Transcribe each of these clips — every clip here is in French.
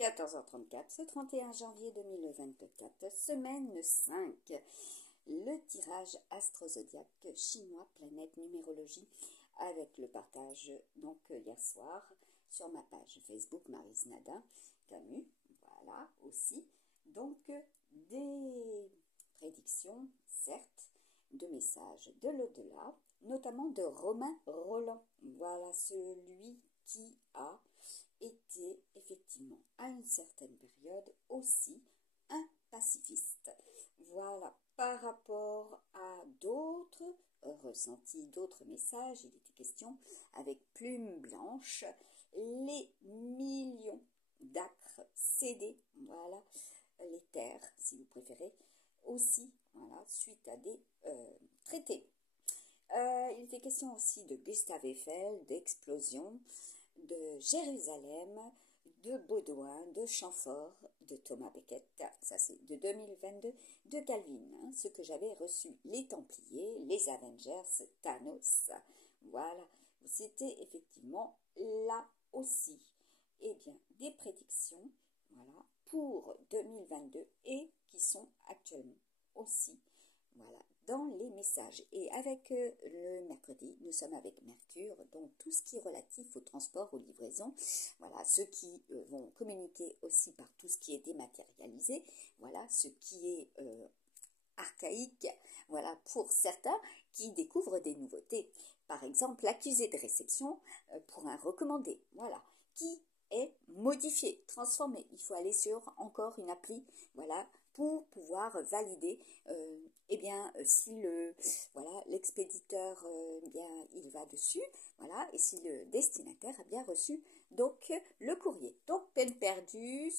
14h34, ce 31 janvier 2024, semaine 5, le tirage astro-zodiaque chinois, planète numérologie, avec le partage donc hier soir sur ma page Facebook Maryse Nadin Camus, voilà aussi, donc des prédictions, certes, de messages de l'au-delà, notamment de Romain Roland, voilà celui qui a été effectivement à une certaine période aussi un pacifiste. Voilà, par rapport à d'autres ressentis, d'autres messages, il était question avec plume blanche, les millions d'acres cédés, voilà, les terres si vous préférez, aussi, voilà, suite à des traités. Il était question aussi de Gustave Eiffel, d'explosion, de Jérusalem, de Baudouin, de Chamfort, de Thomas Becket, ça c'est de 2022, de Calvin, hein, ce que j'avais reçu, les Templiers, les Avengers, Thanos, voilà, c'était effectivement là aussi, eh bien, des prédictions, voilà, pour 2022 et qui sont actuellement aussi, voilà, dans les messages. Et avec le mercredi, nous sommes avec Mercure, donc tout ce qui est relatif au transport, aux livraisons, voilà, ceux qui vont communiquer aussi par tout ce qui est dématérialisé, voilà, ce qui est archaïque, voilà, pour certains qui découvrent des nouveautés. Par exemple, l'accusé de réception pour un recommandé, voilà, qui est modifié, transformé. Il faut aller sur encore une appli, voilà, pour pouvoir valider, eh bien, si le, voilà, l'expéditeur, bien, il va dessus, voilà, et si le destinataire a bien reçu, donc, le courrier. Donc, peine perdue,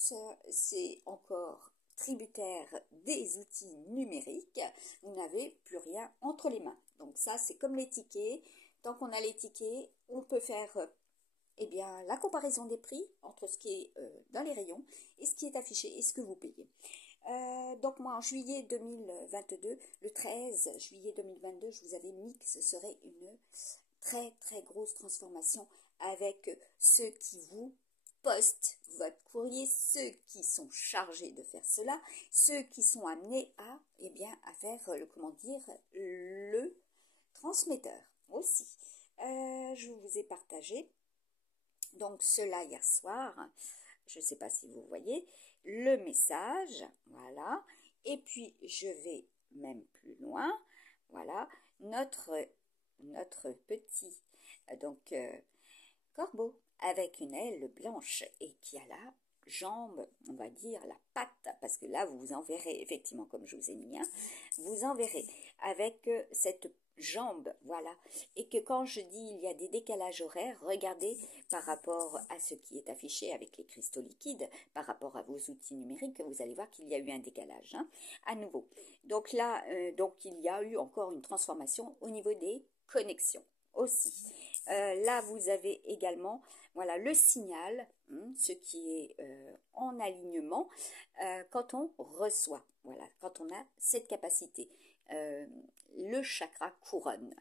c'est encore tributaire des outils numériques, vous n'avez plus rien entre les mains. Donc ça, c'est comme les tickets. Tant qu'on a les tickets, on peut faire eh bien, la comparaison des prix entre ce qui est dans les rayons et ce qui est affiché et ce que vous payez. Donc moi, en juillet 2022, le 13 juillet 2022, je vous avais mis que ce serait une très très grosse transformation avec ceux qui vous postent votre courrier, ceux qui sont chargés de faire cela, ceux qui sont amenés à, eh bien, à faire le transmetteur aussi. Je vous ai partagé donc cela hier soir, je ne sais pas si vous voyez, le message, voilà, et puis je vais même plus loin, voilà, notre petit corbeau avec une aile blanche et qui a la jambe, on va dire la patte, parce que là vous en verrez effectivement comme je vous ai mis, hein, vous en verrez avec cette jambe, voilà, et que quand je dis il y a des décalages horaires, regardez par rapport à ce qui est affiché avec les cristaux liquides, par rapport à vos outils numériques, vous allez voir qu'il y a eu un décalage, hein, à nouveau. Donc là, donc il y a eu encore une transformation au niveau des connexions aussi. Là, vous avez également, voilà, le signal, ce qui est en alignement quand on reçoit, voilà, quand on a cette capacité. Le chakra couronne,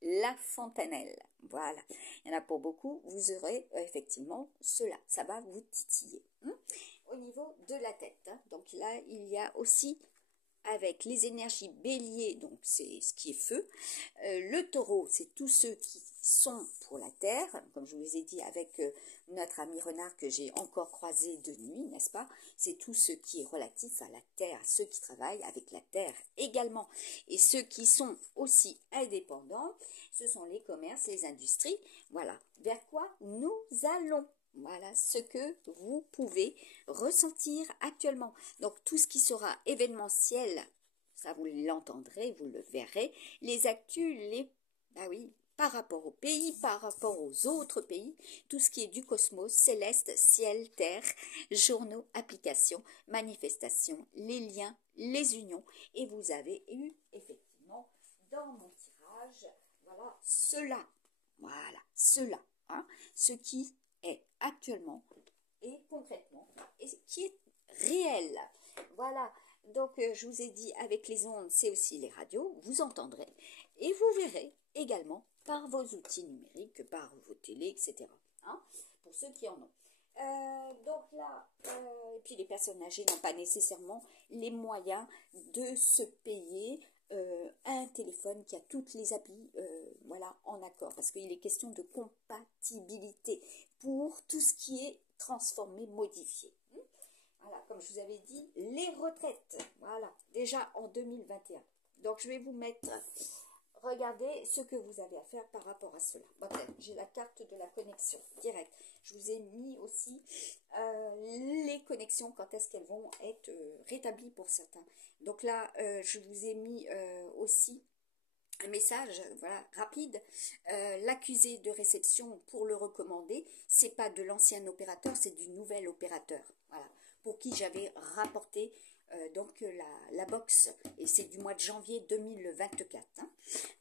la fontanelle, voilà. Il y en a pour beaucoup, vous aurez effectivement cela, ça va vous titiller. Au niveau de la tête, hein. Donc là, il y a aussi avec les énergies bélier, donc c'est ce qui est feu. Le taureau, c'est tous ceux qui sont pour la terre, comme je vous ai dit avec notre ami renard que j'ai encore croisé de nuit, n'est-ce pas? C'est tout ce qui est relatif à la terre, ceux qui travaillent avec la terre également. Et ceux qui sont aussi indépendants, ce sont les commerces, les industries. Voilà, vers quoi nous allons. Voilà ce que vous pouvez ressentir actuellement. Donc tout ce qui sera événementiel, ça vous l'entendrez, vous le verrez. Les actus, ah oui, par rapport au pays, par rapport aux autres pays, tout ce qui est du cosmos, céleste, ciel, terre, journaux, applications, manifestations, les liens, les unions. Et vous avez eu effectivement dans mon tirage, voilà, cela, hein, ce qui est actuellement et concrètement et qui est réel. Voilà, donc je vous ai dit avec les ondes, c'est aussi les radios, vous entendrez et vous verrez également par vos outils numériques, par vos télés, etc. Hein, pour ceux qui en ont. Donc là, pas, et puis les personnes âgées n'ont pas nécessairement les moyens de se payer un téléphone qui a toutes les applis voilà, en accord, parce qu'il est question de compatibilité pour tout ce qui est transformé, modifié. Voilà, comme je vous avais dit, les retraites, voilà, déjà en 2021. Donc je vais vous mettre, regardez ce que vous avez à faire par rapport à cela. Bon, j'ai la carte de la connexion directe. Je vous ai mis aussi les connexions, quand est-ce qu'elles vont être rétablies pour certains. Donc là, je vous ai mis aussi un message voilà, rapide. L'accusé de réception pour le recommander, c'est pas de l'ancien opérateur, c'est du nouvel opérateur. Voilà, pour qui j'avais rapporté donc la box, et c'est du mois de janvier 2024. Hein.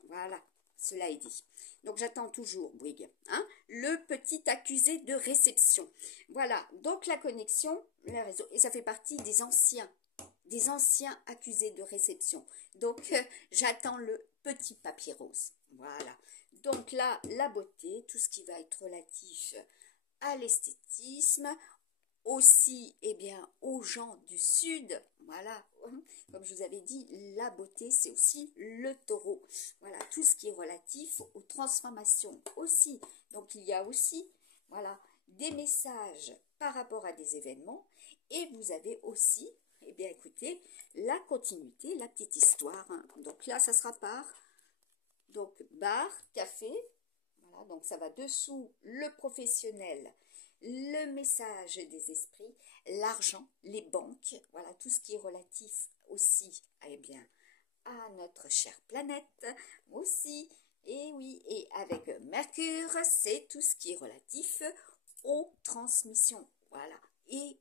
Voilà, cela est dit. Donc j'attends toujours, Bouygues, hein, le petit accusé de réception. Voilà, donc la connexion, le réseau, et ça fait partie des anciens accusés de réception. Donc j'attends le petit papier rose. Voilà. Donc là, la beauté, tout ce qui va être relatif à l'esthétisme, aussi, eh bien, aux gens du Sud, voilà, comme je vous avais dit, la beauté, c'est aussi le taureau. Voilà, tout ce qui est relatif aux transformations aussi. Donc, il y a aussi, voilà, des messages par rapport à des événements. Et vous avez aussi, eh bien, écoutez, la continuité, la petite histoire. Hein. Donc là, ça sera par, donc, bar, café, voilà, donc ça va dessous le professionnel, le message des esprits, l'argent, les banques, voilà tout ce qui est relatif aussi, eh bien, à notre chère planète aussi, et oui, et avec Mercure, c'est tout ce qui est relatif aux transmissions, voilà, et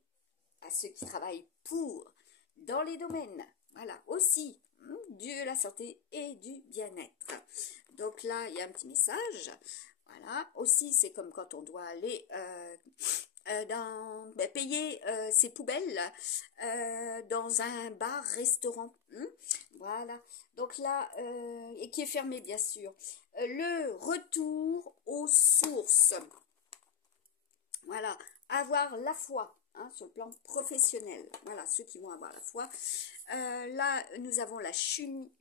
à ceux qui travaillent pour, dans les domaines, voilà, aussi, de la santé et du bien-être. Donc là, il y a un petit message. Voilà. Aussi, c'est comme quand on doit aller payer ses poubelles dans un bar-restaurant. Voilà. Donc là, et qui est fermé, bien sûr. Le retour aux sources. Voilà. Avoir la foi. Hein, sur le plan professionnel. Voilà, ceux qui vont avoir la foi. Là, nous avons la chimie.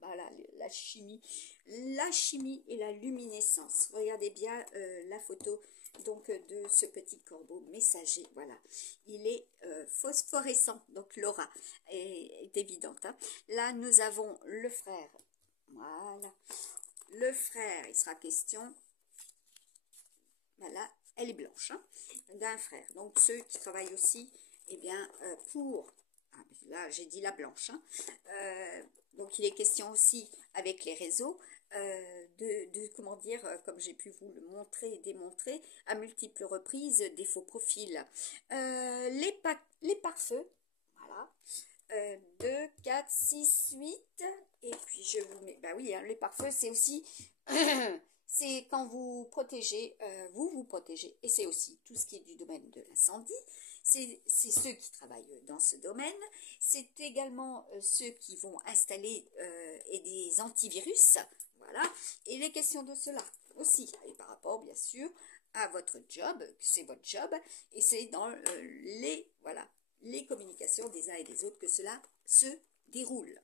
Voilà, la chimie et la luminescence. Regardez bien la photo donc de ce petit corbeau messager. Voilà, il est phosphorescent, donc l'aura est évidente. Hein. Là, nous avons le frère. Voilà, le frère, il sera question. Voilà, elle est blanche, hein, d'un frère. Donc ceux qui travaillent aussi, eh bien, pour, là j'ai dit la blanche, hein, donc il est question aussi avec les réseaux comment dire, comme j'ai pu vous le montrer et démontrer à multiples reprises, des faux profils. Les pare-feux, voilà, 2, 4, 6, 8, et puis je vous mets, bah oui, hein, les pare-feux c'est aussi... C'est quand vous protégez, vous protégez, et c'est aussi tout ce qui est du domaine de l'incendie, c'est ceux qui travaillent dans ce domaine, c'est également ceux qui vont installer et des antivirus, voilà, et les questions de cela aussi, et par rapport bien sûr à votre job, c'est votre job, et c'est dans voilà, les communications des uns et des autres que cela se déroule.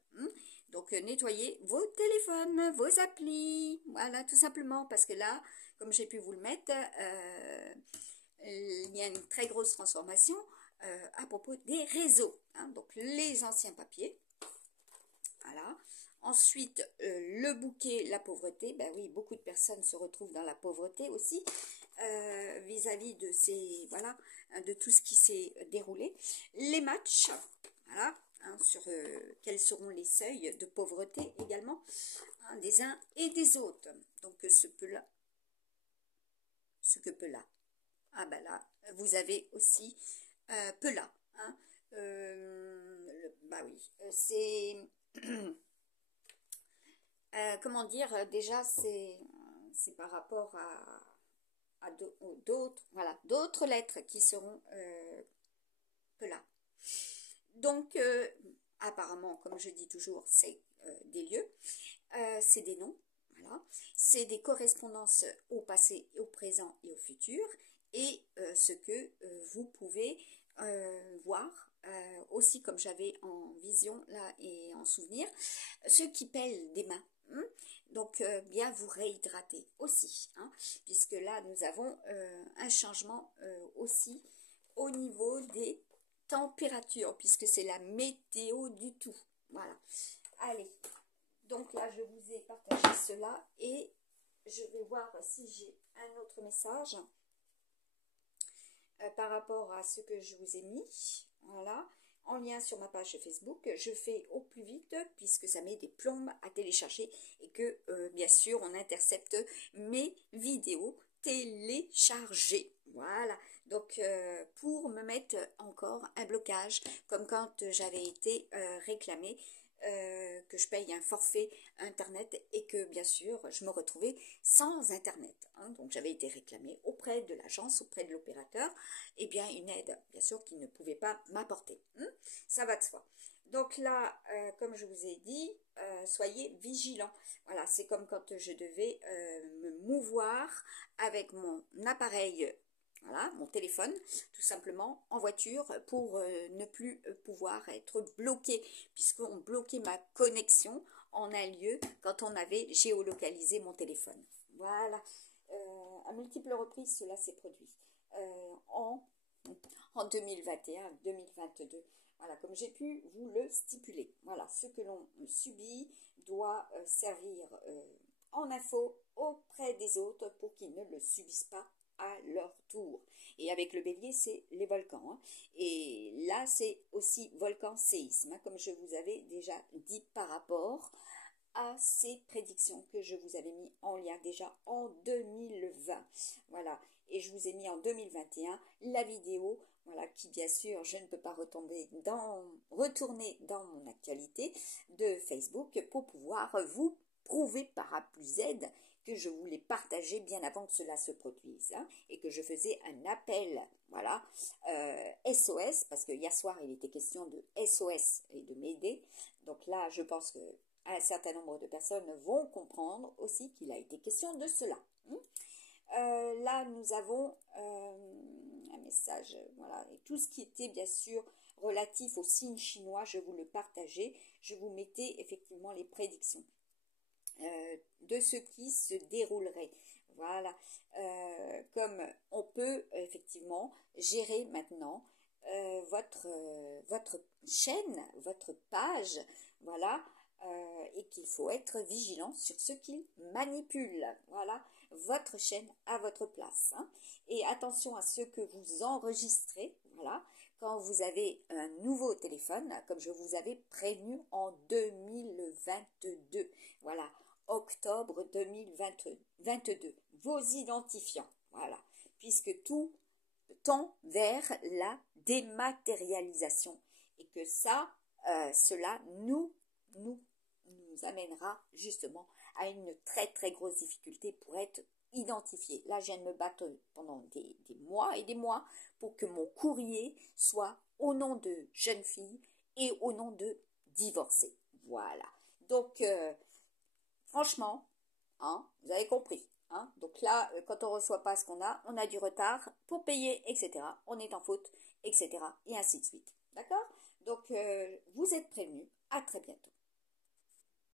Donc, nettoyez vos téléphones, vos applis, voilà, tout simplement, parce que là, comme j'ai pu vous le mettre, il y a une très grosse transformation à propos des réseaux. Hein, donc, les anciens papiers, voilà. Ensuite, le bouquet, la pauvreté, ben oui, beaucoup de personnes se retrouvent dans la pauvreté aussi, vis-à-vis de ces, voilà, de tout ce qui s'est déroulé. Les matchs, voilà. Hein, sur quels seront les seuils de pauvreté également, hein, des uns et des autres. Donc ce que peut là. Ah ben là, vous avez aussi peu là. Hein, bah oui, c'est comment dire, déjà c'est par rapport à d'autres, voilà, d'autres lettres qui seront peu là. Donc, apparemment, comme je dis toujours, c'est des lieux, c'est des noms, voilà, c'est des correspondances au passé, au présent et au futur, et ce que vous pouvez voir, aussi comme j'avais en vision là et en souvenir, ceux qui pèlent des mains. Donc, bien vous réhydrater aussi, hein, puisque là, nous avons un changement aussi au niveau des températures, puisque c'est la météo du tout. Voilà. Allez, donc là, je vous ai partagé cela et je vais voir si j'ai un autre message par rapport à ce que je vous ai mis. Voilà. En lien sur ma page Facebook, je fais au plus vite puisque ça met des plombes à télécharger et que bien sûr on intercepte mes vidéos téléchargées. Voilà, donc pour me mettre encore un blocage comme quand j'avais été réclamée que je paye un forfait internet et que bien sûr je me retrouvais sans internet, hein. Donc j'avais été réclamée auprès de l'agence, auprès de l'opérateur, et bien une aide bien sûr qui ne pouvait pas m'apporter, ça va de soi. Donc là, comme je vous ai dit, soyez vigilants. Voilà, c'est comme quand je devais me mouvoir avec mon appareil, voilà, mon téléphone, tout simplement en voiture pour ne plus pouvoir être bloqué, puisqu'on bloquait ma connexion en un lieu quand on avait géolocalisé mon téléphone. Voilà, à multiples reprises cela s'est produit en 2021-2022. Voilà, comme j'ai pu vous le stipuler. Voilà, ce que l'on subit doit servir en info auprès des autres pour qu'ils ne le subissent pas à leur tour. Et avec le bélier, c'est les volcans, hein. Et là, c'est aussi volcan séisme, hein, comme je vous avais déjà dit par rapport à ces prédictions que je vous avais mis en lien déjà en 2020. Voilà, et je vous ai mis en 2021 la vidéo, voilà, qui bien sûr, je ne peux pas retourner dans mon actualité de Facebook pour pouvoir vous prouver par A plus Z que je voulais partager bien avant que cela se produise, hein, et que je faisais un appel, voilà, SOS, parce que hier soir il était question de SOS et de m'aider. Donc là, je pense que un certain nombre de personnes vont comprendre aussi qu'il a été question de cela. Là, nous avons un message, voilà, et tout ce qui était bien sûr relatif au signe chinois, je vous le partageais, je vous mettais effectivement les prédictions de ce qui se déroulerait. Voilà, comme on peut effectivement gérer maintenant votre chaîne, votre page, voilà, et qu'il faut être vigilant sur ce qu'il manipule. Voilà, votre chaîne à votre place, hein. Et attention à ce que vous enregistrez, voilà, quand vous avez un nouveau téléphone, comme je vous avais prévenu en 2022. Voilà, octobre 2022. Vos identifiants, voilà, puisque tout tend vers la dématérialisation et que ça, cela nous amènera justement à une très très grosse difficulté pour être identifié. Là, je viens de me battre pendant des mois et des mois pour que mon courrier soit au nom de jeune fille et au nom de divorcée. Voilà. Donc, franchement, hein, vous avez compris. Hein, donc là, quand on ne reçoit pas ce qu'on a, on a du retard pour payer, etc. On est en faute, etc. Et ainsi de suite. D'accord? Donc, vous êtes prévenus. À très bientôt.